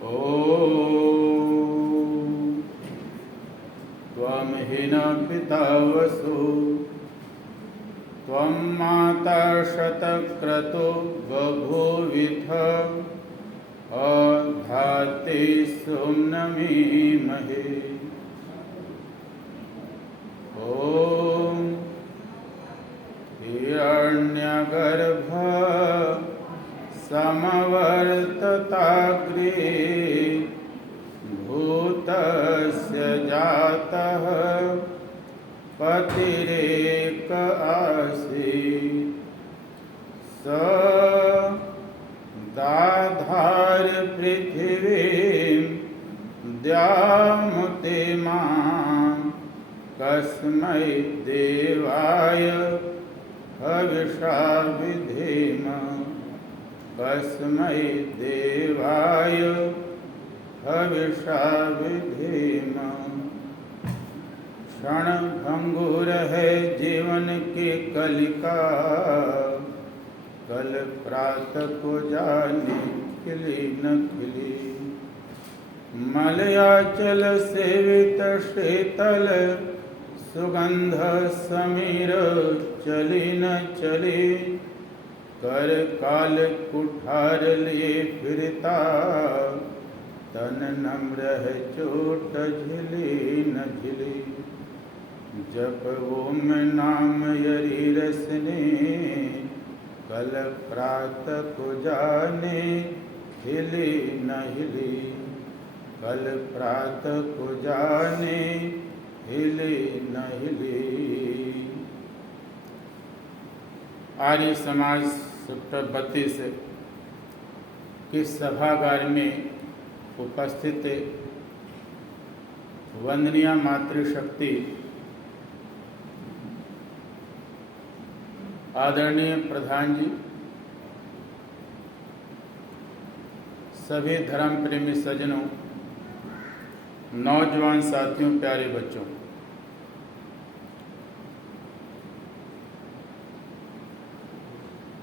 ॐ त्वं हि न पिता वसु त्वं माता शतक्रतुः बभूविथ अधाते सुम्नमीमहे। ॐ हिरण्यगर्भ समवर्तताग्रे भूतस्य जातः पतिरेक आसीत् स दाधार पृथिवीं द्यामुते मां कस्मै देवाय हविषा विधेम कस्मै देवाय हविषा विधेम। क्षणभंगुर है जीवन की कलिका कल प्रातः को जाने खिली न खिली। मलयाचल सेवित शीतल सुगंध समीर चली न चली कर काल कुठार लिए फिरता तन नम्र है चोट झिली न झिली। जप ओम नाम यरी रसने कल प्रातः को जाने हिली न हिली कल प्रातः को जाने हिली न हिली। आर्य समाज सेक्टर 32 के सभागार में उपस्थित वंदनीय मातृशक्ति आदरणीय प्रधान जी, सभी धर्म प्रेमी सज्जनों, नौजवान साथियों, प्यारे बच्चों,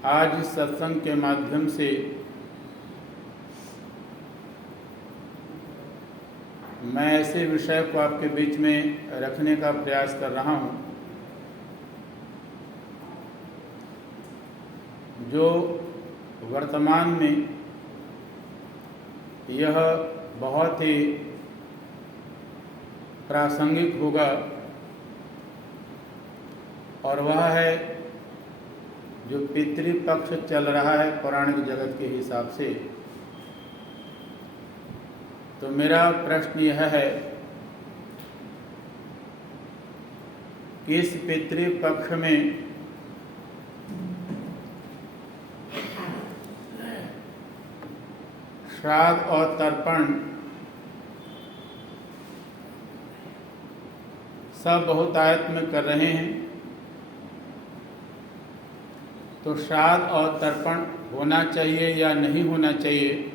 आज सत्संग के माध्यम से मैं ऐसे विषय को आपके बीच में रखने का प्रयास कर रहा हूं जो वर्तमान में यह बहुत ही प्रासंगिक होगा और वह है जो पितृपक्ष चल रहा है पौराणिक जगत के हिसाब से। तो मेरा प्रश्न यह है कि इस पितृपक्ष में श्राद्ध और तर्पण सब बहुतायत में कर रहे हैं, तो श्राद्ध और तर्पण होना चाहिए या नहीं होना चाहिए,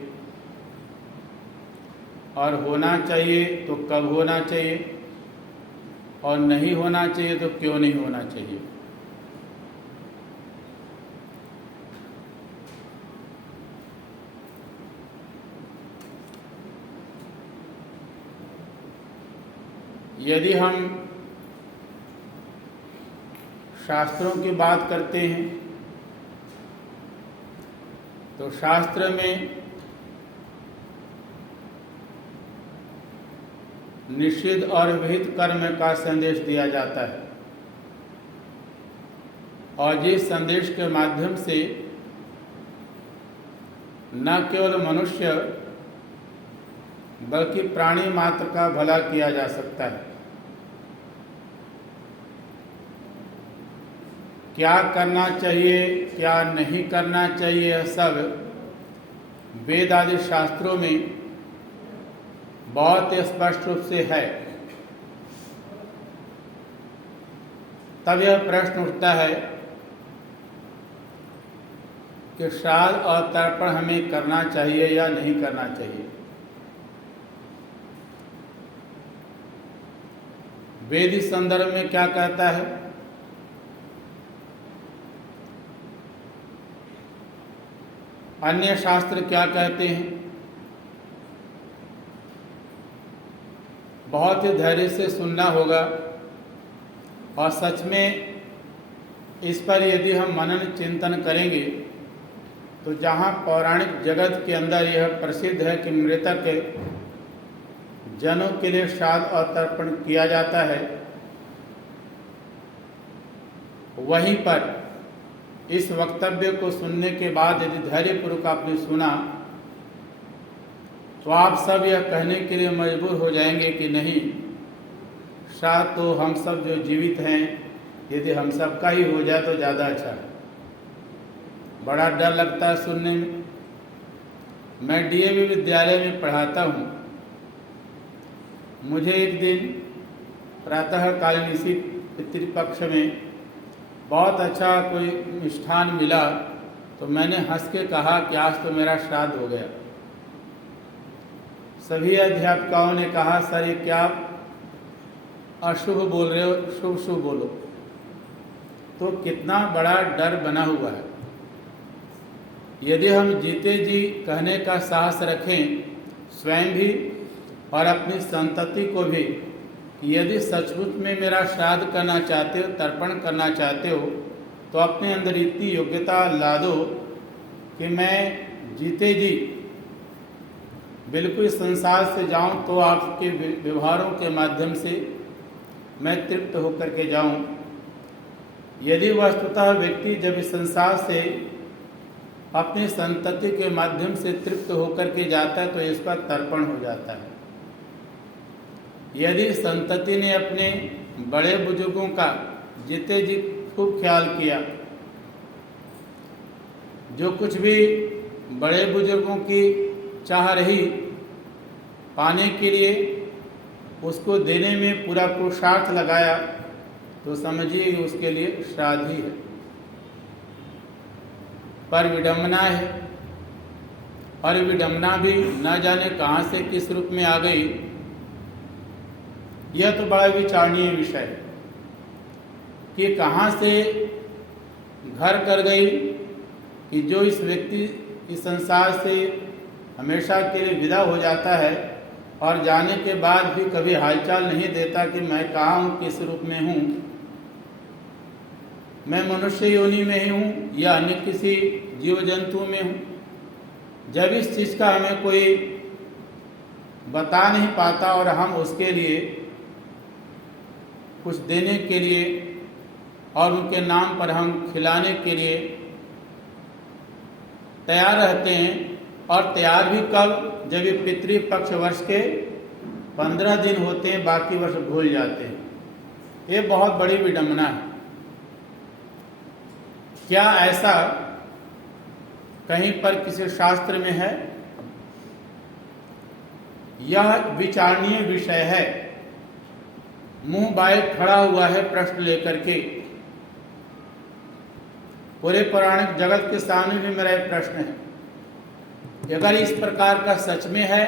और होना चाहिए तो कब होना चाहिए, और नहीं होना चाहिए तो क्यों नहीं होना चाहिए। यदि हम शास्त्रों की बात करते हैं तो शास्त्र में निषिद्ध और विहित कर्म का संदेश दिया जाता है, और जिस संदेश के माध्यम से न केवल मनुष्य बल्कि प्राणी मात्र का भला किया जा सकता है। क्या करना चाहिए क्या नहीं करना चाहिए, यह सब वेद आदि शास्त्रों में बहुत स्पष्ट रूप से है। तब यह प्रश्न उठता है कि श्राद्ध और तर्पण हमें करना चाहिए या नहीं करना चाहिए। वेद इस संदर्भ में क्या कहता है? अन्य शास्त्र क्या कहते हैं? बहुत ही धैर्य से सुनना होगा। और सच में इस पर यदि हम मनन चिंतन करेंगे तो जहाँ पौराणिक जगत के अंदर यह प्रसिद्ध है कि मृतक जनों के लिए श्राद्ध और तर्पण किया जाता है, वहीं पर इस वक्तव्य को सुनने के बाद यदि धैर्यपूर्वक आपने सुना तो आप सब यह कहने के लिए मजबूर हो जाएंगे कि नहीं, श्राद्ध तो हम सब जो जीवित हैं यदि हम सब का ही हो जाए तो ज़्यादा अच्छा है। बड़ा डर लगता है सुनने में। मैं डीएवी विद्यालय में पढ़ाता हूँ। मुझे एक दिन प्रातःकालीन इसी पितृपक्ष में बहुत अच्छा कोई मिष्ठान मिला, तो मैंने हंस के कहा कि आज तो मेरा श्राद्ध हो गया। सभी अध्यापकों ने कहा, सर ये क्या अशुभ बोल रहे हो, शुभ शुभ बोलो। तो कितना बड़ा डर बना हुआ है। यदि हम जीते जी कहने का साहस रखें स्वयं भी और अपनी संतति को भी, यदि सचमुच में मेरा श्राद्ध करना चाहते हो, तर्पण करना चाहते हो, तो अपने अंदर इतनी योग्यता ला दो कि मैं जीते जी बिल्कुल संसार से जाऊं तो आपके व्यवहारों के माध्यम से मैं तृप्त होकर के जाऊं। यदि वस्तुतः व्यक्ति जब इस संसार से अपनी संतति के माध्यम से तृप्त होकर के जाता है तो इस पर तर्पण हो जाता है। यदि संतति ने अपने बड़े बुजुर्गों का जीते जी खूब ख्याल किया, जो कुछ भी बड़े बुजुर्गों की चाह रही पाने के लिए उसको देने में पूरा पुरुषार्थ लगाया, तो समझिए उसके लिए श्राद्ध ही है। पर विडंबना है, और विडंबना भी न जाने कहाँ से किस रूप में आ गई। यह तो बड़ा विचारणीय विषय है कि कहाँ से घर कर गई कि जो इस व्यक्ति इस संसार से हमेशा के लिए विदा हो जाता है और जाने के बाद भी कभी हालचाल नहीं देता कि मैं कहाँ हूँ, किस रूप में हूँ, मैं मनुष्य योनि में ही हूँ या अन्य किसी जीव जंतु में हूँ। जब इस चीज़ का हमें कोई बता नहीं पाता और हम उसके लिए कुछ देने के लिए और उनके नाम पर हम खिलाने के लिए तैयार रहते हैं, और तैयार भी कब, जब ये पितृपक्ष वर्ष के 15 दिन होते हैं, बाकी वर्ष भूल जाते हैं। ये बहुत बड़ी विडंबना है। क्या ऐसा कहीं पर किसी शास्त्र में है? यह विचारणीय विषय है। मुंह बाए खड़ा हुआ है प्रश्न लेकर के। पूरे पौराणिक जगत के सामने भी मेरा एक प्रश्न है। अगर इस प्रकार का सच में है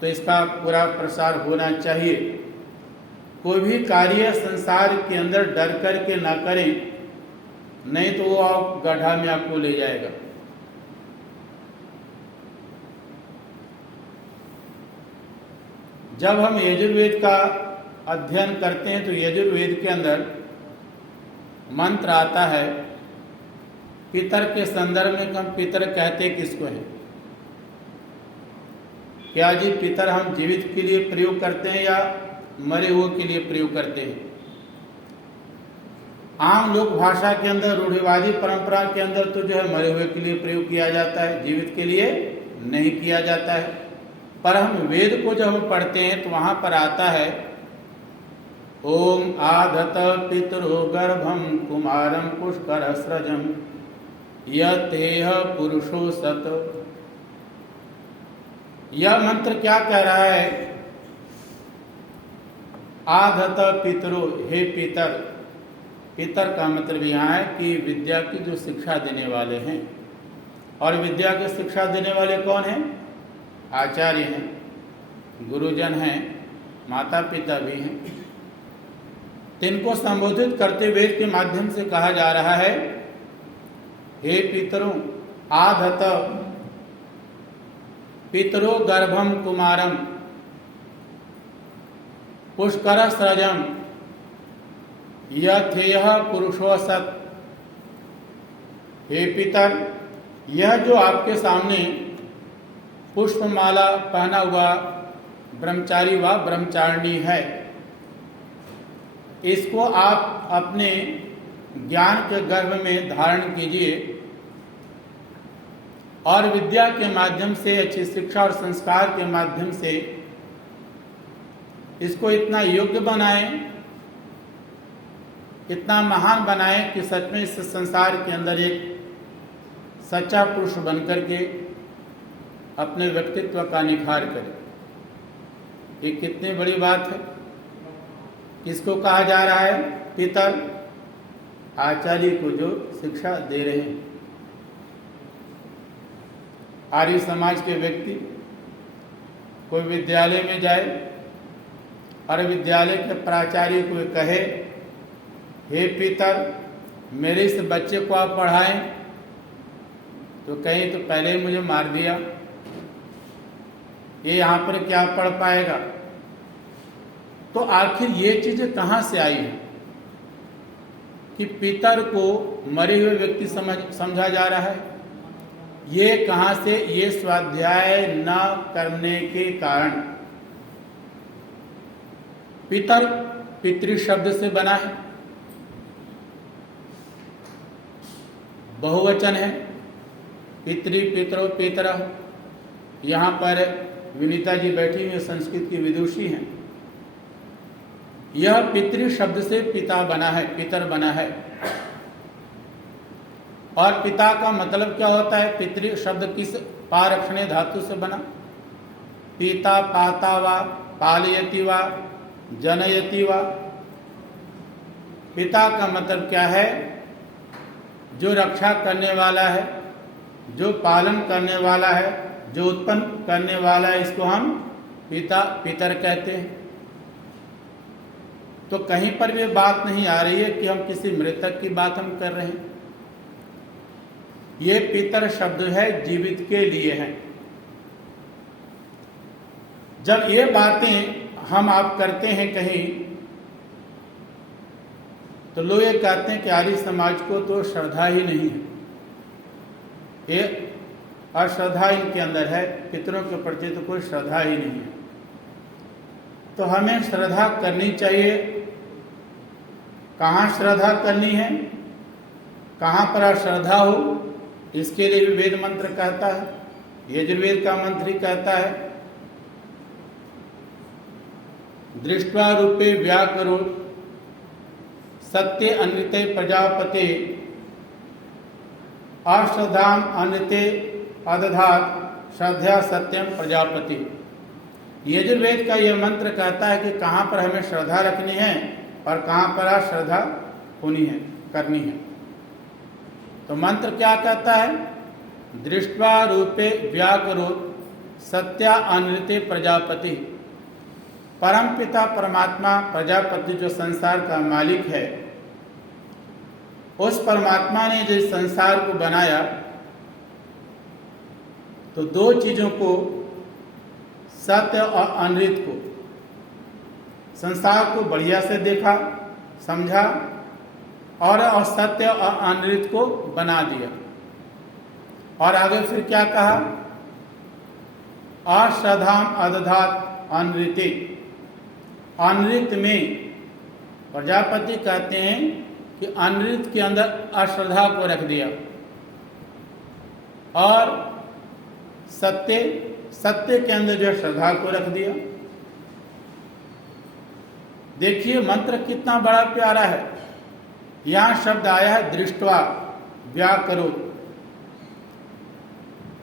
तो इसका पूरा प्रसार होना चाहिए। कोई भी कार्य संसार के अंदर डर करके ना करें, नहीं तो वो आप गड्ढा में आपको ले जाएगा। जब हम यजुर्वेद का अध्ययन करते हैं तो यजुर्वेद के अंदर मंत्र आता है पितर के संदर्भ में। हम पितर कहते किसको हैं? क्या जी पितर हम जीवित के लिए प्रयोग करते हैं या मरे हुए के लिए प्रयोग करते हैं? आम लोक भाषा के अंदर, रूढ़िवादी परंपरा के अंदर तो जो है मरे हुए के लिए प्रयोग किया जाता है, जीवित के लिए नहीं किया जाता है। पर हम वेद को जब हम पढ़ते हैं तो वहां पर आता है ओम आधत पितरो गर्भम कुमारम पुष्कर स्रजम यतेह पुरुषो सत। यह मंत्र क्या कह रहा है? आधत पितरो, हे पितर। पितर का मतलब यहाँ है कि विद्या की जो शिक्षा देने वाले हैं। और विद्या की शिक्षा देने वाले कौन हैं? आचार्य हैं, गुरुजन हैं, माता पिता भी हैं। तिनको संबोधित करते वेद के माध्यम से कहा जा रहा है हे पितरों, आधत पितरो गर्भम कुमारम। पुष्कर स्रजम यथेह पुरुषो सत। हे पितर, यह जो आपके सामने पुष्पमाला पहना हुआ ब्रह्मचारी व ब्रह्मचारिणी है, इसको आप अपने ज्ञान के गर्भ में धारण कीजिए और विद्या के माध्यम से, अच्छी शिक्षा और संस्कार के माध्यम से इसको इतना योग्य बनाएं, इतना महान बनाएं कि सच में इस संसार के अंदर एक सच्चा पुरुष बनकर के अपने व्यक्तित्व का निखार करे। ये कितनी बड़ी बात है। किसको कहा जा रहा है? पितर, आचार्य को जो शिक्षा दे रहे हैं। आर्य समाज के व्यक्ति कोई विद्यालय में जाए और विद्यालय के प्राचार्य को कहे, हे पितर, मेरे इस बच्चे को आप पढ़ाएं, तो कहीं तो पहले ही मुझे मार दिया, ये यहाँ पर क्या पढ़ पाएगा। तो आखिर ये चीजें कहाँ से आई है कि पितर को मरे हुए व्यक्ति समझा जा रहा है? ये कहाँ से? ये स्वाध्याय न करने के कारण। पितर पितृ शब्द से बना है, बहुवचन है, पितृ पितरो पितर। यहाँ पर विनीता जी बैठी हुई संस्कृत की विदुषी हैं। यह पितृ शब्द से पिता बना है, पितर बना है। और पिता का मतलब क्या होता है? पितृ शब्द किस पारक्षणे धातु से बना? पिता, पाता वा, पालयति वा, जनयति वा। पिता का मतलब क्या है? जो रक्षा करने वाला है, जो पालन करने वाला है, जो उत्पन्न करने वाला है, इसको हम पिता पितर कहते हैं। तो कहीं पर भी बात नहीं आ रही है कि हम किसी मृतक की बात हम कर रहे हैं। ये पितर शब्द है जीवित के लिए है। जब ये बातें हम आप करते हैं कहीं, तो लोग ये कहते हैं कि आर्य समाज को तो श्रद्धा ही नहीं है, ये अश्रद्धा इनके अंदर है, पितरों के प्रति तो कोई श्रद्धा ही नहीं है। तो हमें श्रद्धा करनी चाहिए। कहाँ श्रद्धा करनी है, कहाँ पर अश्रद्धा हो, इसके लिए भी वेद मंत्र कहता है, यजुर्वेद का मंत्र ही कहता है, दृष्ट्वा रूपे व्याकरो सत्य अनृते प्रजापते अश्रद्धाम अनृते अदधात श्रद्धा सत्यम प्रजापति। यजुर्वेद का यह मंत्र कहता है कि कहाँ पर हमें श्रद्धा रखनी है और कहाँ पर अश्रद्धा होनी है, करनी है। तो मंत्र क्या कहता है? दृष्ट्वा रूपे व्याकरो सत्या अनृते प्रजापति। परम पिता परमात्मा प्रजापति जो संसार का मालिक है, उस परमात्मा ने जिस संसार को बनाया, तो दो चीजों को, सत्य और अनृत को, संसार को बढ़िया से देखा, समझा और असत्य और अनृत को बना दिया। और आगे फिर क्या कहा? अश्रद्धाम अदधात अनृते। अनृत में प्रजापति कहते हैं कि अनृत के अंदर अश्रद्धा को रख दिया और सत्य के अंदर जो श्रद्धा को रख दिया। देखिए मंत्र कितना बड़ा प्यारा है। यहां शब्द आया है दृष्ट्वा व्याकरो।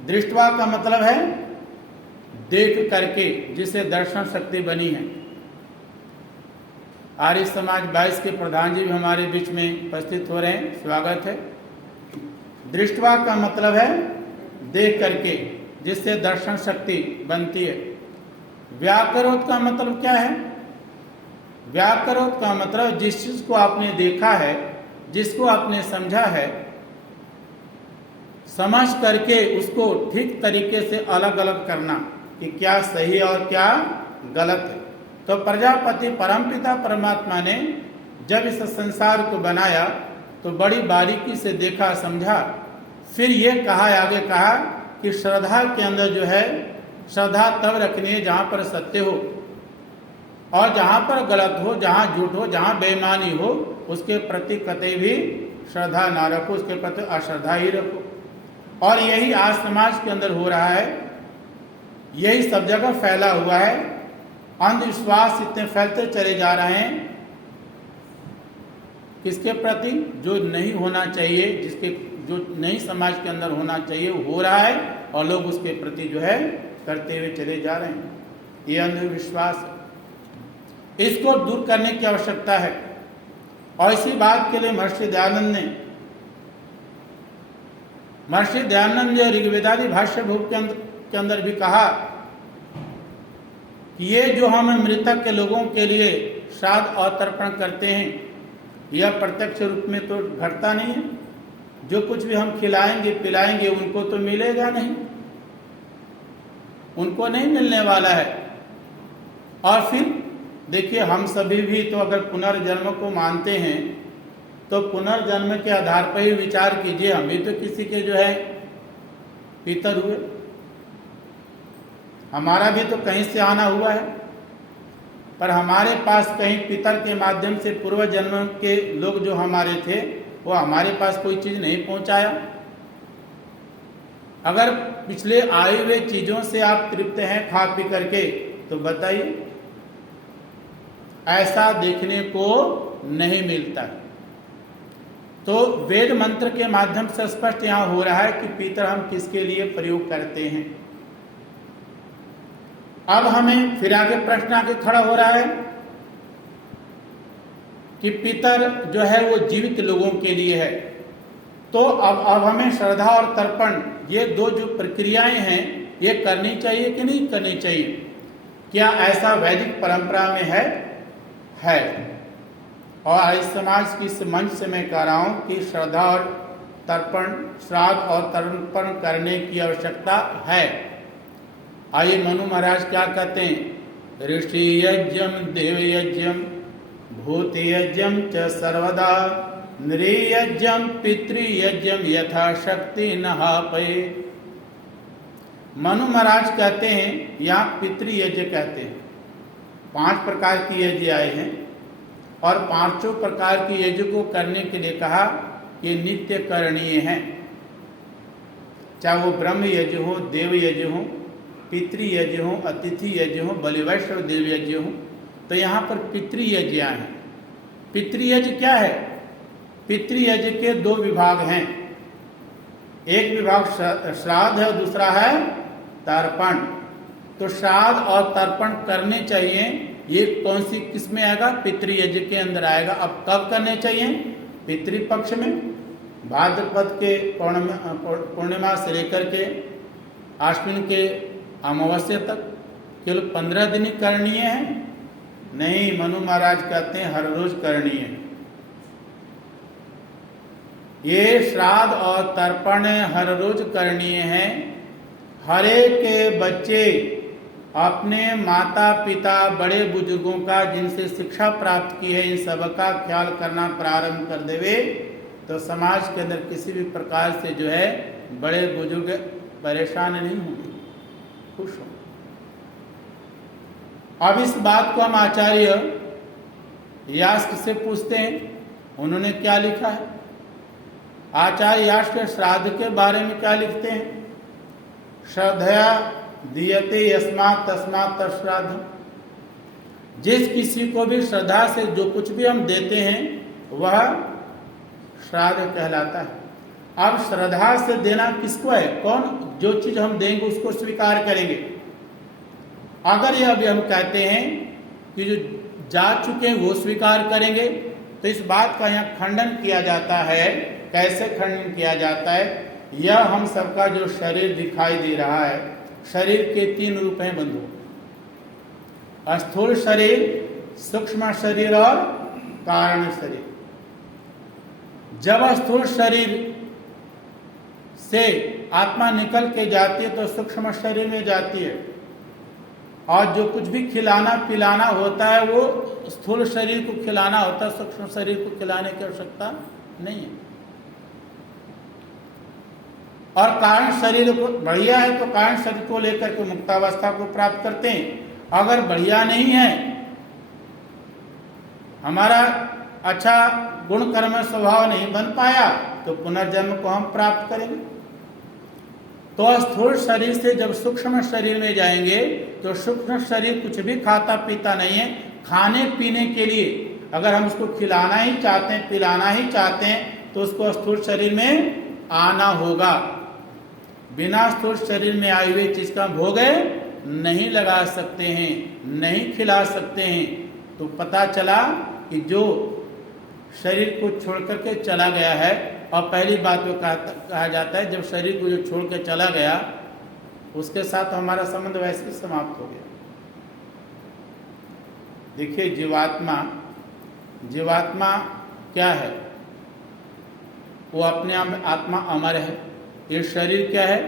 दृष्ट्वा का मतलब है देख करके, जिसे दर्शन शक्ति बनी है। आर्य समाज 22 के प्रधान जी भी हमारे बीच में उपस्थित हो रहे हैं, स्वागत है। दृष्ट्वा का मतलब है देख करके, जिससे दर्शन शक्ति बनती है। व्याकरोत का मतलब क्या है? व्याकरोत का मतलब जिस चीज को आपने देखा है, जिसको आपने समझा है, समझ करके उसको ठीक तरीके से अलग अलग करना कि क्या सही और क्या गलत है। तो प्रजापति परमपिता परमात्मा ने जब इस संसार को बनाया तो बड़ी बारीकी से देखा, समझा, फिर ये कहा, आगे कहा कि श्रद्धा के अंदर जो है, श्रद्धा तब रखनी है जहाँ पर सत्य हो, और जहाँ पर गलत हो, जहाँ झूठ हो, जहाँ बेईमानी हो, उसके प्रति कतई भी श्रद्धा ना रखो, उसके प्रति अश्रद्धा ही रखो। और यही आज समाज के अंदर हो रहा है, यही सब जगह फैला हुआ है। अंधविश्वास इतने फैलते चले जा रहे हैं, किसके प्रति? जो नहीं होना चाहिए, जो नहीं समाज के अंदर होना चाहिए वो हो रहा है, और लोग उसके प्रति जो है करते हुए चले जा रहे हैं। ये अंधविश्वास है, इसको दूर करने की आवश्यकता है। और इसी बात के लिए महर्षि दयानंद ने ऋग्वेदादि भाष्य भूप के अंदर भी कहा कि ये जो हम मृतक के लोगों के लिए श्राद्ध और तर्पण करते हैं, यह प्रत्यक्ष रूप में तो घटता नहीं है। जो कुछ भी हम खिलाएंगे पिलाएंगे उनको तो मिलेगा नहीं, उनको नहीं मिलने वाला है। और फिर देखिए, हम सभी भी तो अगर पुनर्जन्म को मानते हैं तो पुनर्जन्म के आधार पर ही विचार कीजिए, हम भी तो किसी के जो है पितर हुए, हमारा भी तो कहीं से आना हुआ है, पर हमारे पास कहीं पितर के माध्यम से पूर्व जन्म के लोग जो हमारे थे वो हमारे पास कोई चीज नहीं पहुंचाया। अगर पिछले आए हुए चीजों से आप तृप्त हैं खा पी करके, तो बताइए, ऐसा देखने को नहीं मिलता। तो वेद मंत्र के माध्यम से स्पष्ट यहां हो रहा है कि पितर हम किसके लिए प्रयोग करते हैं। अब हमें फिर आगे प्रश्न आगे खड़ा हो रहा है कि पितर जो है वो जीवित लोगों के लिए है। तो अब हमें श्रद्धा और तर्पण, ये दो जो प्रक्रियाएं हैं, ये करनी चाहिए कि नहीं करनी चाहिए? क्या ऐसा वैदिक परंपरा में है? और आज समाज की इस मंच से मैं कह रहा हूं कि श्रद्धा और तर्पण, श्राद्ध और तर्पण करने की आवश्यकता है। आइए मनु महाराज क्या कहते हैं? ऋषि यज्ञम देव यज्ञम भूत यज्ञम च सर्वदा नृयज्ञम पितृयज्ञम यथाशक्ति नहापये। मनु महाराज कहते हैं, यहाँ पितृयज्ञ कहते हैं। 5 प्रकार की यज्ञ आए हैं, और 5 प्रकार की यज्ञ को करने के लिए कहा ये नित्य करणीय हैं। चाहे वो ब्रह्म यज्ञ हो, देव यज्ञ हो, पितृयज्ञ हो, अतिथि यज्ञ हो, बलिवैष्णव देव यज्ञ हो। तो यहाँ पर पितृयज्ञ हैं। पितृयज्ञ क्या है? पितृयज्ञ के 2 विभाग हैं। एक विभाग श्राद्ध है, दूसरा है तर्पण। तो श्राद्ध और तर्पण करने चाहिए। ये कौन सी किस में आएगा? पितृयज्ञ के अंदर आएगा। अब कब करने चाहिए? पितृपक्ष में, भाद्रपद के पूर्णिमा से लेकर के आश्विन के अमावस्या तक। केवल 15 दिन करणीय है? नहीं, मनु महाराज कहते हैं हर रोज करणीय है। ये श्राद्ध और तर्पण हर रोज करणीय है। हरे के बच्चे अपने माता पिता बड़े बुजुर्गों का जिनसे शिक्षा प्राप्त की है, इन सब का ख्याल करना प्रारंभ कर देवे तो समाज के अंदर किसी भी प्रकार से जो है बड़े बुजुर्ग परेशान नहीं होंगे, खुश होंगे। अब इस बात को हम आचार्य यास्क से पूछते हैं, उन्होंने क्या लिखा है? आचार्य यास्क श्राद्ध के बारे में क्या लिखते हैं? श्रद्धया दीयते यस्मात् तस्मात् तश्राद्ध। जिस किसी को भी श्रद्धा से जो कुछ भी हम देते हैं वह श्राद्ध कहलाता है। अब श्रद्धा से देना किसको है? कौन जो चीज हम देंगे उसको स्वीकार करेंगे। अगर ये अभी हम कहते हैं कि जो जा चुके हैं वो स्वीकार करेंगे, तो इस बात का यहाँ खंडन किया जाता है। कैसे खंडन किया जाता है? यह हम सबका जो शरीर दिखाई दे रहा है, शरीर के 3 रूप हैं बंधु, स्थूल शरीर, सूक्ष्म शरीर और कारण शरीर। जब स्थूल शरीर से आत्मा निकल के जाती है तो सूक्ष्म शरीर में जाती है, और जो कुछ भी खिलाना पिलाना होता है वो स्थूल शरीर को खिलाना होता है, सूक्ष्म शरीर को खिलाने की आवश्यकता नहीं है। और कारण शरीर को बढ़िया है तो कारण शरीर को लेकर के मुक्तावस्था को प्राप्त करते हैं। अगर बढ़िया नहीं है, हमारा अच्छा गुण कर्म स्वभाव नहीं बन पाया, तो पुनर्जन्म को हम प्राप्त करेंगे। तो स्थूल शरीर से जब सूक्ष्म शरीर में जाएंगे तो सूक्ष्म शरीर कुछ भी खाता पीता नहीं है। खाने पीने के लिए अगर हम उसको खिलाना ही चाहते हैं, पिलाना ही चाहते हैं, तो उसको स्थूल शरीर में आना होगा। बिना स्थूल शरीर में आए हुए चीज का भोग नहीं लगा सकते हैं, नहीं खिला सकते हैं। तो पता चला कि जो शरीर को छोड़ करके चला गया है, और पहली बात तो कहा जाता है जब शरीर को जो छोड़ के चला गया उसके साथ हमारा संबंध वैसे ही समाप्त हो गया। देखिए जीवात्मा क्या है? वो अपने आप में आत्मा अमर है। ये शरीर क्या है?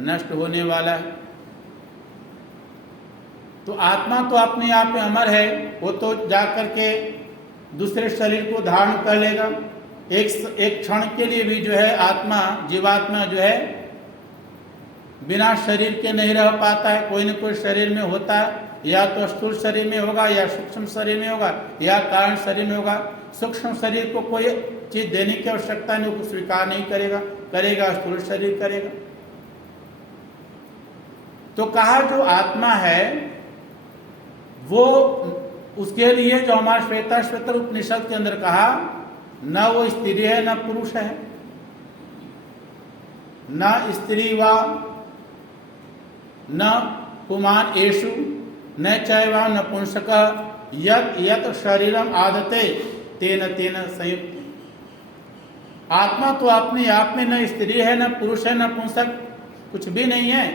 नष्ट होने वाला है। तो आत्मा तो अपने आप में अमर है, वो तो जाकर के दूसरे शरीर को धारण कर लेगा। एक क्षण के लिए भी जो है आत्मा, जीवात्मा जो है बिना शरीर के नहीं रह पाता है। कोई न कोई शरीर में होता है, या तो स्थूल शरीर में होगा, या सूक्ष्म शरीर में होगा, या कारण शरीर में होगा। सूक्ष्म शरीर को कोई चीज देने की आवश्यकता नहीं, उसको स्वीकार नहीं करेगा स्थूल शरीर करेगा। तो कहा जो आत्मा है वो, उसके लिए जो हमारा श्वेताश्वतर उपनिषद के अंदर कहा, न वो स्त्री है न पुरुष है, न स्त्री व न पुमान एषु न चैव न पुंसक यत यत शरीरम आदते तेन तेन संयुक्त। आत्मा तो अपने आप में न स्त्री है न पुरुष है न पुंसक, कुछ भी नहीं है।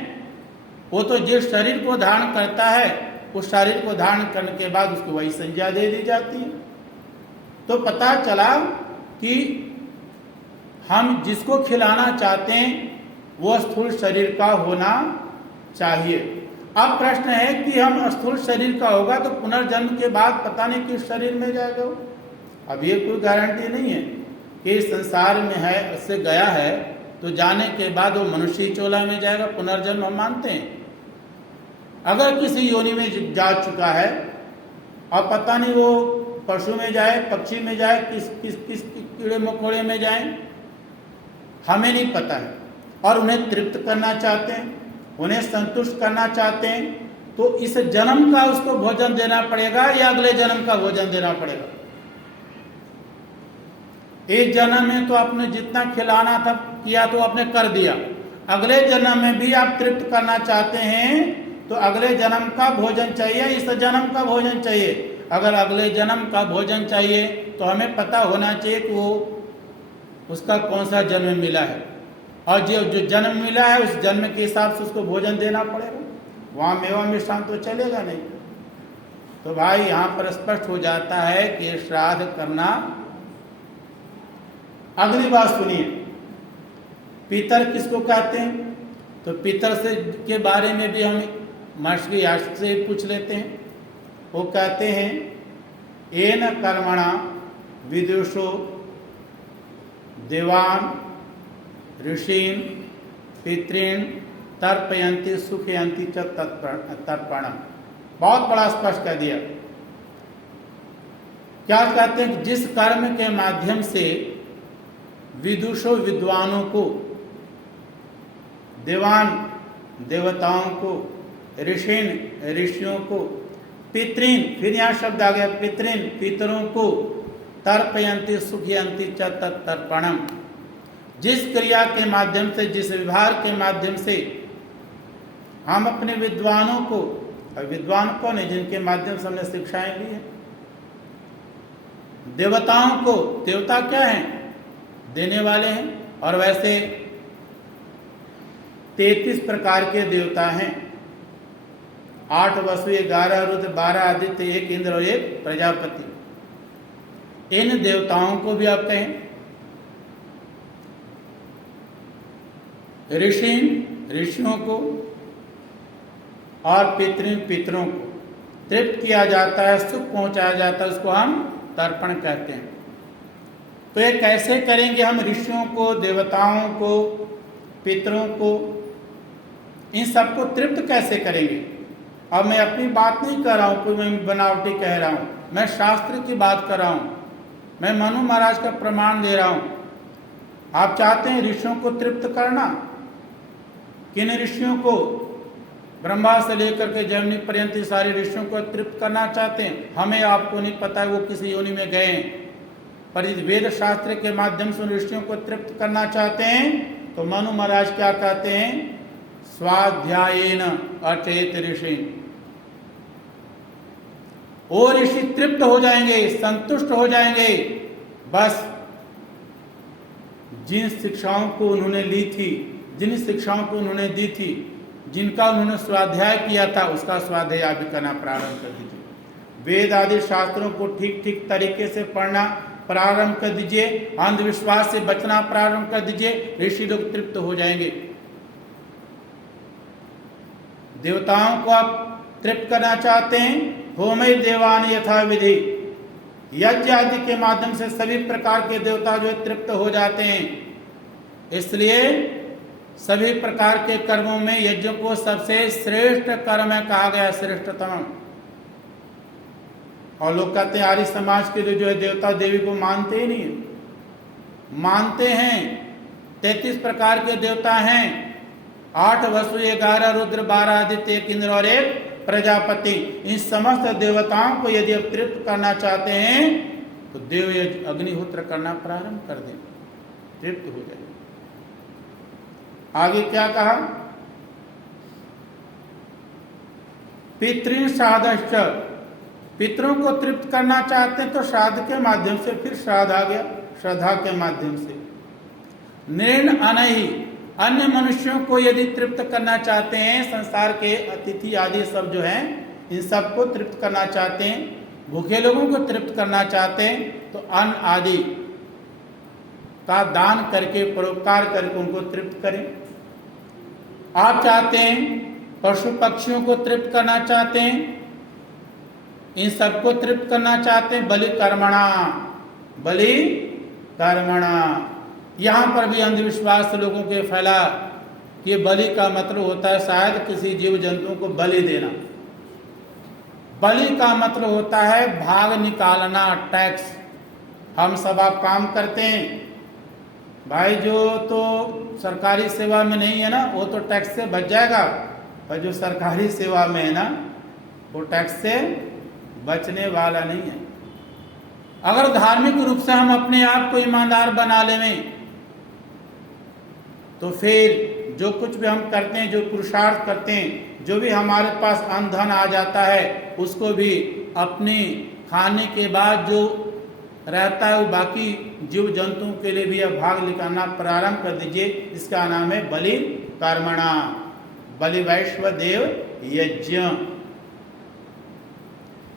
वो तो जिस शरीर को धारण करता है उस शरीर को धारण करने के बाद उसको वही संज्ञा दे दी जाती है। तो पता चला कि हम जिसको खिलाना चाहते हैं वो स्थूल शरीर का होना चाहिए। अब प्रश्न है कि हम स्थूल शरीर का होगा तो पुनर्जन्म के बाद पता नहीं किस शरीर में जाएगा वो। अब ये कोई गारंटी नहीं है कि इस संसार में है, उससे गया है तो जाने के बाद वो मनुष्य चोला में जाएगा। पुनर्जन्म हम मानते हैं। अगर किसी योनि में जा चुका है और पता नहीं वो पशु में जाए, पक्षी में जाए, किस कीड़े मकोड़े में जाए, हमें नहीं पता है। और उन्हें तृप्त करना चाहते हैं, उन्हें संतुष्ट करना चाहते हैं, तो इस जन्म का उसको भोजन देना पड़ेगा या अगले जन्म का भोजन देना पड़ेगा? इस जन्म में तो आपने जितना खिलाना था किया तो आपने कर दिया। अगले जन्म में भी आप तृप्त करना चाहते हैं तो अगले जन्म का भोजन चाहिए, इस जन्म का भोजन चाहिए। अगर अगले जन्म का भोजन चाहिए तो हमें पता होना चाहिए कि वो उसका कौन सा जन्म मिला है, और जो जन्म मिला है उस जन्म के हिसाब से उसको भोजन देना पड़ेगा। वहाँ मेवा मिष्ठान तो चलेगा नहीं। तो भाई यहाँ पर स्पष्ट हो जाता है कि श्राद्ध करना। अगली बात सुनिए, पितर किसको कहते हैं? तो पितर से के बारे में भी हम महर्षि यास्क से पूछ लेते हैं। वो कहते हैं एन कर्मणा विदुषो देवान ऋषीन पितृन तर्पयन्ति सुखयन्ति च तर्पणम। बहुत बड़ा स्पष्ट कर दिया। क्या कहते हैं? जिस कर्म के माध्यम से विदुषो विद्वानों को, देवान देवताओं को, ऋषिन ऋषियों को, पितृन, फिर यहाँ शब्द आ गया पितृन पितरों को, तर्पयन्ति सुखयन्ति च तर्पणम। जिस क्रिया के माध्यम से, जिस व्यवहार के माध्यम से हम अपने विद्वानों को, विद्वान कौन है? जिनके माध्यम से हमने शिक्षाएं ली है। देवताओं को, देवता क्या हैं? देने वाले हैं। और वैसे 33 प्रकार के देवता हैं। 8 वसु, 11 रुद्र, 12 आदित्य, 1 इंद्र और 1 प्रजापति। इन देवताओं को भी आप कहें। ऋषियों को, और पितरों को तृप्त किया जाता है, सुख पहुंचाया जाता है, उसको हम तर्पण कहते हैं। तो ये कैसे करेंगे हम? ऋषियों को, देवताओं को, पितरों को, इन सबको तृप्त कैसे करेंगे? अब मैं अपनी बात नहीं कर रहा हूं, कोई मैं बनावटी कह रहा हूं, मैं शास्त्र की बात कर रहा हूं, मैं मनु महाराज का प्रमाण दे रहा हूं। आप चाहते हैं ऋषियों को तृप्त करना? किन ऋषियों को? ब्रह्मा से लेकर के जमनी पर्यंत सारे ऋषियों को तृप्त करना चाहते हैं। हमें आपको नहीं पता है वो किसी योनि में गए हैं, पर इस वेद शास्त्र के माध्यम से ऋषियों को तृप्त करना चाहते हैं। तो मनु महाराज क्या कहते हैं? स्वाध्यायेन अचेत ऋषि। वो ऋषि तृप्त हो जाएंगे, संतुष्ट हो जाएंगे, बस जिन शिक्षाओं को उन्होंने ली थी, जिन शिक्षाओं को उन्होंने दी थी, जिनका उन्होंने स्वाध्याय किया था, उसका स्वाध्याय आप भी करना प्रारंभ कर दीजिए। वेद आदि शास्त्रों को ठीक ठीक तरीके से पढ़ना प्रारंभ कर दीजिए, अंधविश्वास से बचना प्रारंभ कर दीजिए, ऋषि लोग तृप्त हो जाएंगे। देवताओं को आप तृप्त करना चाहते हैं? होमय देवान यथा विधि, यज्ञ आदि के माध्यम से सभी प्रकार के देवता जो तृप्त हो जाते हैं। इसलिए सभी प्रकार के कर्मों में यज्ञ को सबसे श्रेष्ठ कर्म कहा गया, श्रेष्ठतम। और लोग कहते हैं आर्य समाज के लिए जो है देवता देवी को मानते ही नहीं, मानते हैं। 33 प्रकार के देवता हैं, 8 वसु, 11 रुद्र, 12 आदित्य, 1 इंद्र और 1 प्रजापति। इन समस्त देवताओं को यदि आप तृप्त करना चाहते हैं तो देव यज्ञ अग्निहोत्र करना प्रारंभ कर दें, तृप्त हो जाए। आगे क्या कहा? पितृ श्राद्धश्च, पितरों को तृप्त करना चाहते हैं तो श्राद्ध के माध्यम से, फिर श्राद्ध आ गया, श्रद्धा के माध्यम से। निर्ण अनहि, अन्य मनुष्यों को यदि तृप्त करना चाहते हैं, संसार के अतिथि आदि सब जो हैं, इन सबको तृप्त करना चाहते हैं, भूखे लोगों को तृप्त करना चाहते हैं, तो अन्न आदि का दान करके, परोपकार करके उनको तृप्त करें। आप चाहते हैं पशु पक्षियों को तृप्त करना चाहते हैं, इन सबको तृप्त करना चाहते हैं, बलि कर्मणा, बलि कर्मणा। यहां पर भी अंधविश्वास लोगों के फैला कि बलि का मतलब होता है शायद किसी जीव जंतु को बलि देना। बलि का मतलब होता है भाग निकालना, टैक्स। हम सब आप काम करते हैं भाई, जो तो सरकारी सेवा में नहीं है ना, वो तो टैक्स से बच जाएगा, पर जो सरकारी सेवा में है ना, वो टैक्स से बचने वाला नहीं है। अगर धार्मिक रूप से हम अपने आप को ईमानदार बना लें तो फिर जो कुछ भी हम करते हैं, जो पुरुषार्थ करते हैं, जो भी हमारे पास अन्न धन आ जाता है, उसको भी अपने खाने के बाद जो रहता है वो बाकी जीव जंतुओं के लिए भी अब भाग निकालना प्रारंभ कर दीजिए। इसका नाम है बलि कर्मणा, बलि वैश्व देव यज्ञ।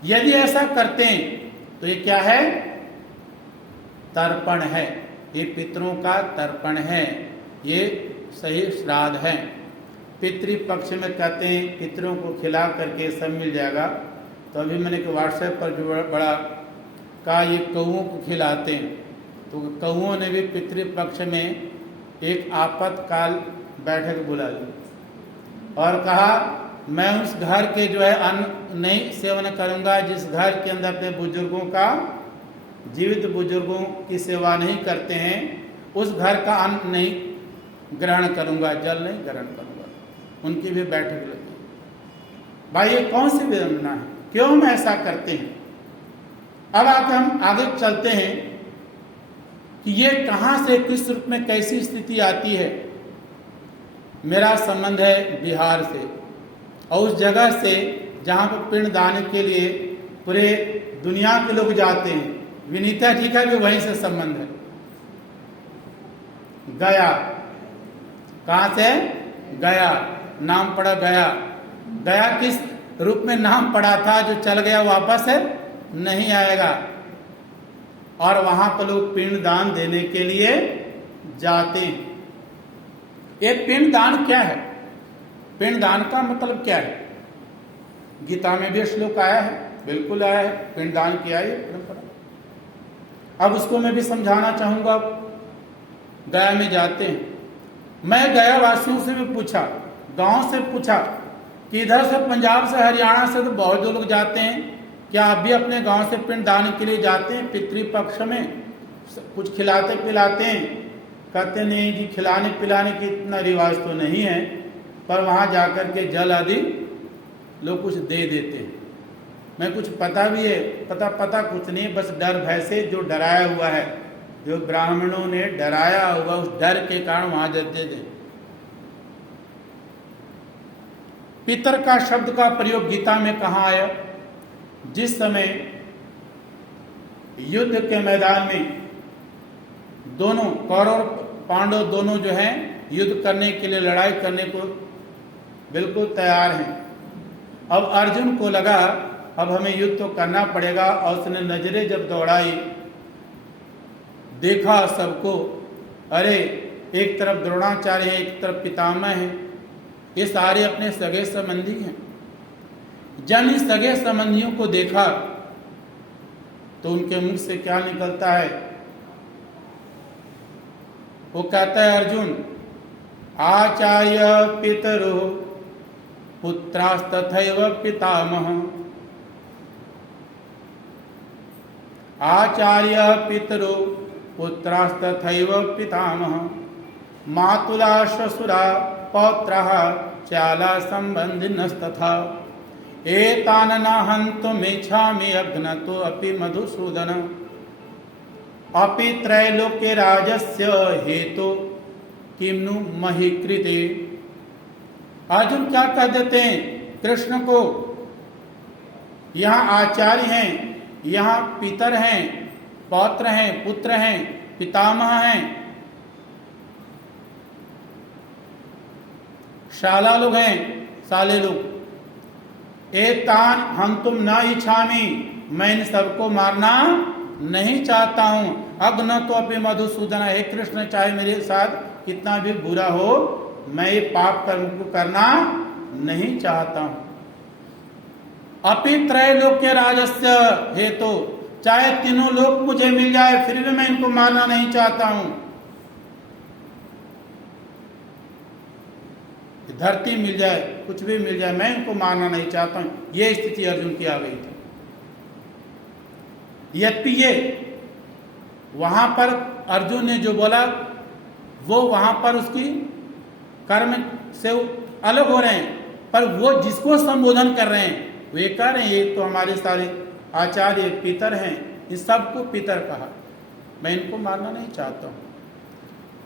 यदि ऐसा करते हैं तो ये क्या है? तर्पण है, ये पितरों का तर्पण है, ये सही श्राद्ध है। पितृपक्ष में कहते हैं पितरों को खिला करके सब मिल जाएगा। तो अभी मैंने व्हाट्सएप पर जो बड़ा कहा ये कौओं को खिलाते हैं, तो कौओं ने भी पितृपक्ष में एक आपातकाल बैठक बुला ली और कहा मैं उस घर के जो है अन्न नहीं सेवन करूंगा जिस घर के अंदर अपने बुजुर्गों का, जीवित बुजुर्गों की सेवा नहीं करते हैं, उस घर का अन्न नहीं ग्रहण करूंगा, जल नहीं ग्रहण करूंगा। उनकी भी बैठक लगी। भाई ये कौन सी विडंबना है? क्यों हम ऐसा करते हैं? अब आकर हम आगे चलते हैं कि ये कहां से, किस रूप में, कैसी स्थिति आती है। मेरा संबंध है बिहार से और उस जगह से जहां पर पिंड दान के लिए पूरे दुनिया के लोग जाते हैं। विनीता जी का भी वहीं से संबंध है। गया, कहां से? गया, नाम पड़ा गया। गया किस रूप में नाम पड़ा था? जो चल गया वापस नहीं आएगा। और वहां पर लोग पिंड दान देने के लिए जाते हैं। ये पिंड दान क्या है? पिंड दान का मतलब क्या है? गीता में भी श्लोक आया है, बिल्कुल आया है, पिंडदान किया है परंपरा। अब उसको मैं भी समझाना चाहूंगा। गया में जाते हैं, मैं गया वासियों से भी पूछा, गांव से पूछा कि इधर से पंजाब से हरियाणा से तो बहुत लोग जाते हैं, क्या आप भी अपने गांव से पिंडदान के लिए जाते हैं? पितृपक्ष में कुछ खिलाते पिलाते हैं? कहते नहीं जी, खिलाने पिलाने की इतना रिवाज तो नहीं है, पर वहां जाकर के जल आदि लोग कुछ दे देते हैं। मैं कुछ पता भी है, पता कुछ नहीं, बस डर भय से जो डराया हुआ है, जो ब्राह्मणों ने डराया हुआ, उस डर के कारण वहां देते थे। पितर का शब्द का प्रयोग गीता में कहाँ आया? जिस समय युद्ध के मैदान में दोनों कौरव पांडव दोनों जो हैं युद्ध करने के लिए, लड़ाई करने को बिल्कुल तैयार हैं। अब अर्जुन को लगा अब हमें युद्ध तो करना पड़ेगा, और उसने नजरें जब दौड़ाई, देखा सबको, अरे एक तरफ द्रोणाचार्य है, एक तरफ पितामह है, ये सारे अपने सगे संबंधी हैं। जब इन सगे संबंधियों को देखा तो उनके मुख से क्या निकलता है? वो कहता है अर्जुन, आचार्य पितरो पुत्रास्तथैव पितामह, आचार्य पितरो पुत्रास्तथैव पितामह, मातुला श्वशुरा पौत्रः चाला संबंधिनस्तथा, एतान न हन्तुमिच्छामि अघ्नतो अपि मधुसूदन, अपि त्रैलोक्य राजस्य हेतु किम्नु महि कृते। अर्जुन क्या कह देते हैं कृष्ण को? यहाँ आचार्य हैं, यहाँ पितर हैं, पौत्र हैं, पुत्र हैं, पितामह हैं, शाला लोग हैं, साले लोग। एतान हम तुम न इच्छामी, मैं इन सबको मारना नहीं चाहता हूं। अग्न तो अपनी मधुसूदन, हे कृष्ण चाहे मेरे साथ कितना भी बुरा हो, मैं ये पाप कर्म को करना नहीं चाहता हूं। अपि त्रैलोक्य राजस्य हेतु, चाहे तीनों लोक मुझे मिल जाए फिर भी मैं इनको मारना नहीं चाहता हूं। धरती मिल जाए, कुछ भी मिल जाए, मैं इनको मारना नहीं चाहता हूं। यह स्थिति अर्जुन की आ गई थी। यद्यपि ये वहां पर अर्जुन ने जो बोला वो वहां पर उसकी कर्म से अलग हो रहे हैं, पर वो जिसको संबोधन कर रहे हैं वे कह रहे हैं ये तो हमारे सारे आचार्य पितर हैं, इस सबको पितर कहा, मैं इनको मारना नहीं चाहता हूं।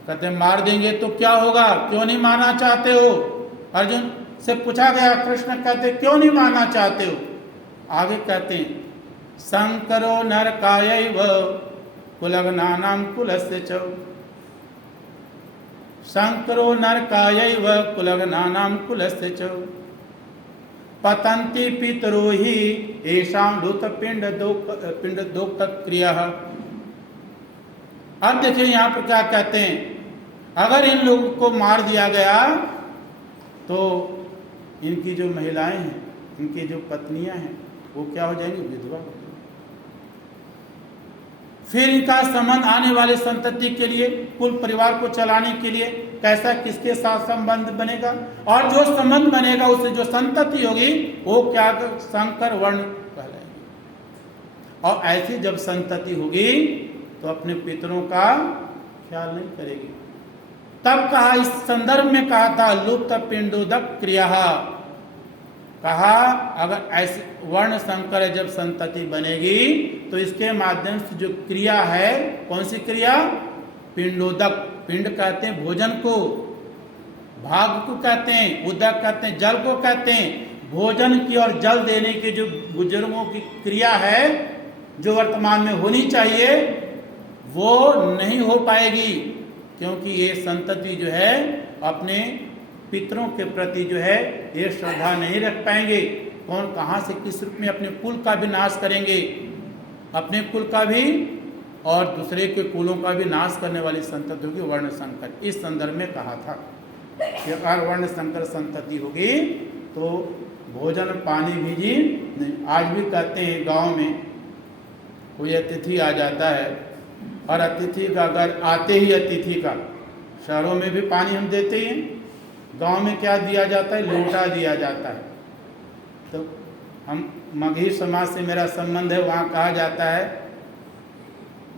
कहते मार देंगे तो क्या होगा, क्यों नहीं मारना चाहते हो? अर्जुन से पूछा गया, कृष्ण कहते क्यों नहीं मारना चाहते हो? आगे कहते हैं शंकरो नरकायैव कुलग्नानां कुलस्य च, शंकरो नरकायैव कुलग्नानां कुलस्य च, पतन्ति पितरो हि येषां पिंडोक्त क्रियाः। अब देखिए यहाँ पर क्या कहते हैं, अगर इन लोगों को मार दिया गया तो इनकी जो महिलाएं हैं, इनकी जो पत्नियां हैं, वो क्या हो जाएंगी? विधवा हो जाएंगी। फिर इनका संबंध आने वाले संतति के लिए, कुल परिवार को चलाने के लिए कैसा, किसके साथ संबंध बनेगा? और जो संबंध बनेगा उससे जो संतति होगी वो क्या? संकर वर्ण कहलाएगी। और ऐसी जब संतति होगी तो अपने पितरों का ख्याल नहीं करेगी। तब कहा, इस संदर्भ में कहा था लुप्त पिंडोदक क्रिया, कहा अगर ऐसे वर्ण संकर जब संतति बनेगी तो इसके माध्यम से जो क्रिया है, कौन सी क्रिया? पिंडोदक, पिंड कहते हैं भोजन को, भाग को कहते हैं, उदक कहते हैं जल को कहते हैं। भोजन की और जल देने की जो बुजुर्गों की क्रिया है, जो वर्तमान में होनी चाहिए, वो नहीं हो पाएगी, क्योंकि ये संतति जो है अपने पितरों के प्रति जो है ये श्रद्धा नहीं रख पाएंगे। कौन कहां से किस रूप में अपने कुल का भी नाश करेंगे, अपने कुल का भी और दूसरे के कुलों का भी नाश करने वाली संतति होगी वर्ण संकर। इस संदर्भ में कहा था कि अगर वर्ण संकर संतति होगी तो भोजन पानी भेजी नहीं। आज भी कहते हैं गांव में कोई अतिथि आ जाता है और अतिथि का अगर आते ही अतिथि का, शहरों में भी पानी हम देते ही हैं, गांव में क्या दिया जाता है? लोटा दिया जाता है। तो हम मगही समाज से मेरा संबंध है, वहाँ कहा जाता है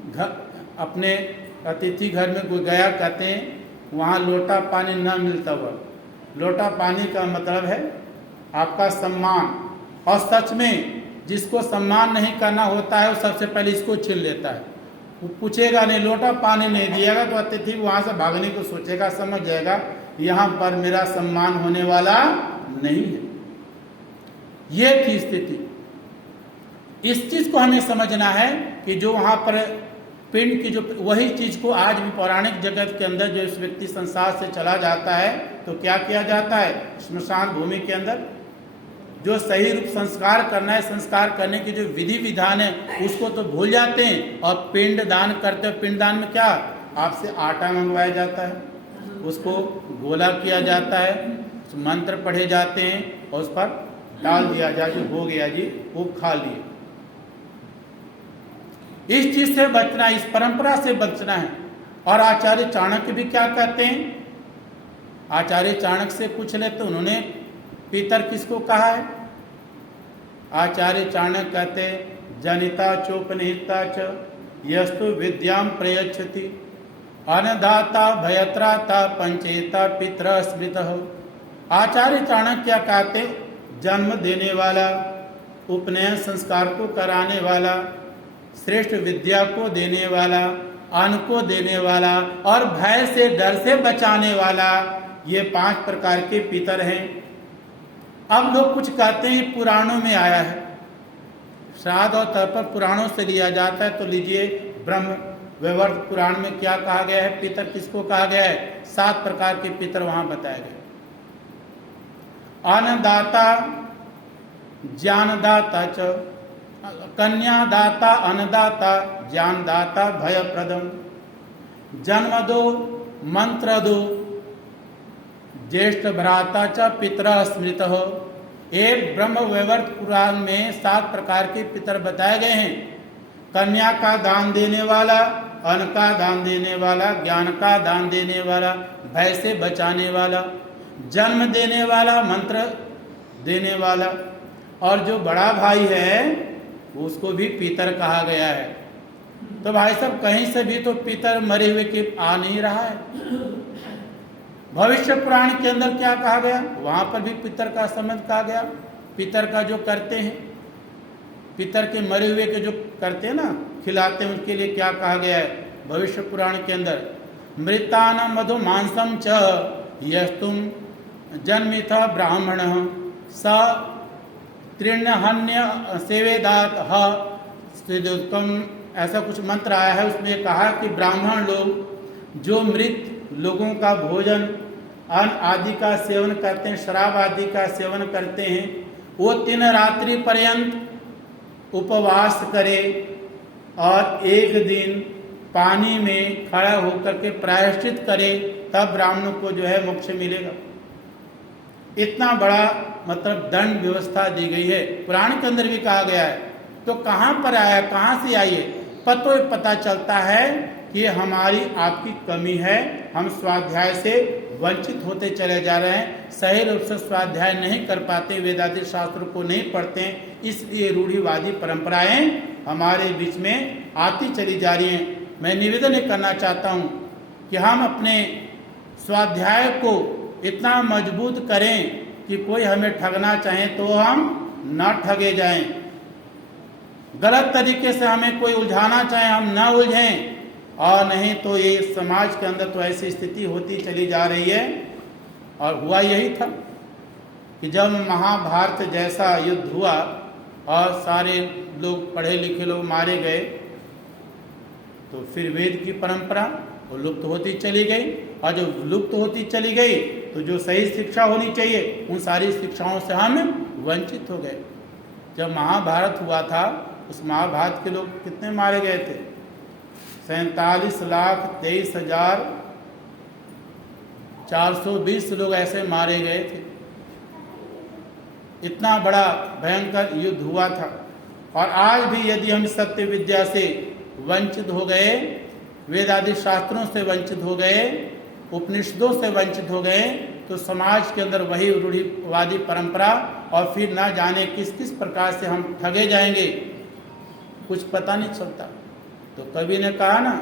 घर अपने अतिथि घर में कोई गया, कहते हैं वहाँ लोटा पानी न मिलता हुआ। लोटा पानी का मतलब है आपका सम्मान, और सच में जिसको सम्मान नहीं करना होता है वो सबसे पहले इसको छीन लेता है। वो पूछेगा नहीं, लोटा पानी नहीं दिएगा तो अतिथि वहाँ से भागने को सोचेगा, समझ जाएगा यहाँ पर मेरा सम्मान होने वाला नहीं है। ये थी स्थिति। इस चीज को हमें समझना है कि जो वहाँ पर पिंड की जो वही चीज को आज भी पौराणिक जगत के अंदर जो इस व्यक्ति संसार से चला जाता है तो क्या किया जाता है? श्मशान भूमि के अंदर जो सही रूप संस्कार करना है, संस्कार करने की जो विधि विधान है उसको तो भूल जाते हैं और पिंड दान करते हैं। पिंड दान में क्या? आपसे आटा मंगवाया जाता है, उसको गोला किया जाता है, मंत्र पढ़े जाते हैं और उस पर डाल दिया जाए, जो हो गया जी वो खा लिए। इस चीज से बचना, इस परंपरा से बचना है। और आचार्य चाणक्य भी क्या कहते हैं? आचार्य चाणक्य से पूछ ले तो उन्होंने पितर किसको कहा है? आचार्य चाणक्य कहते जनिता चोपनिहिता च यस्तु विद्याम प्रयच्छति अन्नदाता भयत्राता पंचेता पितर स्मृतः। आचार्य चाणक्य क्या कहते? जन्म देने वाला, उपनयन संस्कार को कराने वाला, श्रेष्ठ विद्या को देने वाला, अन्न को देने वाला और भय से डर से बचाने वाला, ये 5 प्रकार के पितर हैं। अब लोग कुछ कहते हैं पुराणों में आया है, श्राद्ध और तर्पण पुराणों से लिया जाता है। तो लीजिए ब्रह्म वैवर्त पुराण में क्या कहा गया है? पितर किसको कहा गया है? 7 प्रकार के पितर वहां बताए गए। अन्नदाता, ज्ञानदाता च, कन्यादाता, अन्नदाता, ज्ञानदाता, भयप्रदम, जन्म दो, मंत्र दो, ज्येष्ठ भ्राता च पितरः स्मृतः। एक ब्रह्म वैवर्त पुराण में 7 प्रकार के पितर बताए गए हैं। कन्या का दान देने वाला, अन्न का दान देने वाला, ज्ञान का दान देने वाला, भय से बचाने वाला, जन्म देने वाला, मंत्र देने वाला, और जो बड़ा भाई है उसको भी पितर कहा गया है। तो भाई साहब कहीं से भी तो पितर मरे हुए के आ नहीं रहा है। भविष्य पुराण के अंदर क्या कहा गया? वहां पर भी पितर का संबंध कहा गया। पितर का जो करते हैं, पितर के मरे हुए के जो करते हैं ना, खिलाते हैं, उसके लिए क्या कहा गया है भविष्य पुराण के अंदर? मृतान मधु मांसम च यस्तुम जन्मिथ ब्राह्मण स तृणहन्य सेवेदात हम। ऐसा कुछ मंत्र आया है, उसमें कहा कि ब्राह्मण लोग जो मृत लोगों का भोजन, अन्न आदि का सेवन करते हैं, शराब आदि का सेवन करते हैं, वो 3 रात्रि पर्यंत उपवास करे और 1 दिन पानी में खड़ा होकर के प्रायश्चित करे, तब ब्राह्मणों को जो है मोक्ष मिलेगा। इतना बड़ा मतलब दंड व्यवस्था दी गई है, पुराण के अंदर भी कहा गया है। तो कहाँ पर आया, कहाँ से आई है? पता चलता है कि हमारी आपकी कमी है, हम स्वाध्याय से वंचित होते चले जा रहे हैं, सही रूप से स्वाध्याय नहीं कर पाते, वेदांत शास्त्र को नहीं पढ़ते हैं, इसलिए रूढ़िवादी परंपराएं हमारे बीच में आती चली जा रही हैं। मैं निवेदन करना चाहता हूं कि हम अपने स्वाध्याय को इतना मजबूत करें कि कोई हमें ठगना चाहे तो हम न ठगे जाएं, गलत तरीके से हमें कोई उलझाना चाहे हम न उलझें, और नहीं तो ये समाज के अंदर तो ऐसी स्थिति होती चली जा रही है। और हुआ यही था कि जब महाभारत जैसा युद्ध हुआ और सारे लोग पढ़े लिखे लोग मारे गए, तो फिर वेद की परंपरा वो लुप्त होती चली गई, और जो लुप्त होती चली गई तो जो सही शिक्षा होनी चाहिए उन सारी शिक्षाओं से हम वंचित हो गए। जब महाभारत हुआ था, उस महाभारत के लोग कितने मारे गए थे? 47,23,420 लोग ऐसे मारे गए थे। इतना बड़ा भयंकर युद्ध हुआ था। और आज भी यदि हम सत्य विद्या से वंचित हो गए, वेद आदि शास्त्रों से वंचित हो गए, उपनिषदों से वंचित हो गए, तो समाज के अंदर वही रूढ़िवादी परंपरा और फिर ना जाने किस किस प्रकार से हम ठगे जाएंगे, कुछ पता नहीं चलता। तो कवि ने कहा ना,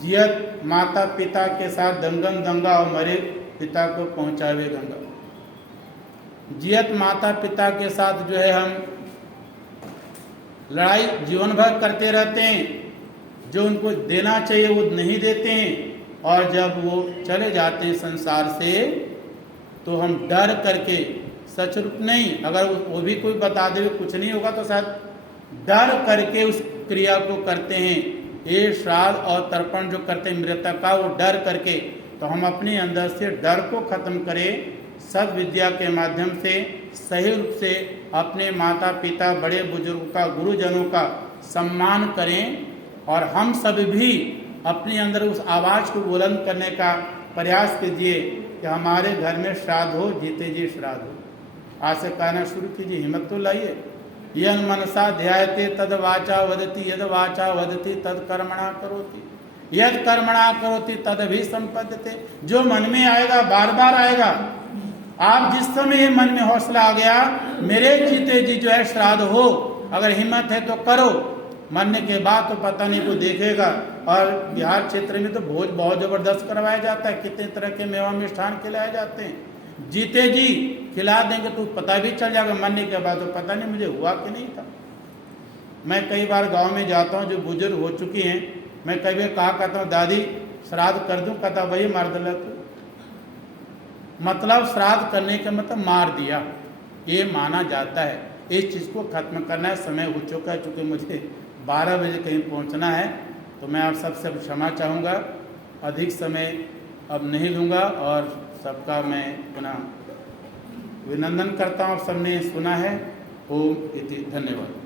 जियत माता पिता के साथ दंगन दंगा और मरे पिता को पहुंचावे गंगा। जियत माता पिता के साथ जो है हम लड़ाई जीवन भर करते रहते हैं, जो उनको देना चाहिए वो नहीं देते हैं, और जब वो चले जाते हैं संसार से तो हम डर करके, सच रूप नहीं, अगर वो भी कोई बता दे कुछ नहीं होगा तो शायद डर करके उस क्रिया को करते हैं। ये श्राद्ध और तर्पण जो करते हैं मृतक का, वो डर करके, तो हम अपने अंदर से डर को खत्म करें, सब विद्या के माध्यम से सही रूप से अपने माता पिता बड़े बुजुर्गों का, गुरुजनों का सम्मान करें, और हम सब भी अपने अंदर उस आवाज़ को बुलंद करने का प्रयास कीजिए कि हमारे घर में श्राद्ध हो, जीते जी श्राद्ध हो। आज से कहना शुरू कीजिए, हिम्मत तो लाइए। यन मनसा ध्यायते तद वाचा वदति, यद वाचा वदति तद कर्मणा करोति, यद कर्मणा करोति तद भी संपद्यते। जो मन में आएगा बार बार आएगा। आप जिस समय मन में हौसला आ गया, मेरे जीते जी जो है श्राद्ध हो, अगर हिम्मत है तो करो, मरने के बाद तो पता नहीं कोई देखेगा। और बिहार क्षेत्र में तो भोज बहुत जबरदस्त करवाया जाता है, कितने तरह के मेवा मिष्ठान खिलाए जाते हैं। जीते जी खिला देंगे तो पता भी चल जाएगा, मरने के बाद तो पता नहीं मुझे हुआ कि नहीं था। मैं कई बार गांव में जाता हूं, जो बुजुर्ग हो चुकी हैं, मैं कई बार कहा करता हूँ, दादी श्राद्ध कर दूं, कहता वही मार दल। मतलब श्राद्ध करने का मतलब मार दिया, ये माना जाता है। इस चीज़ को खत्म करना है, समय हो चुका है। चूँकि मुझे 12 बजे कहीं पहुंचना है, तो मैं आप सबसे क्षमा चाहूँगा, अधिक समय अब नहीं लूँगा, और सबका मैं पुनः अभिनंदन करता हूँ। सबने सुना है। ओम इति, धन्यवाद।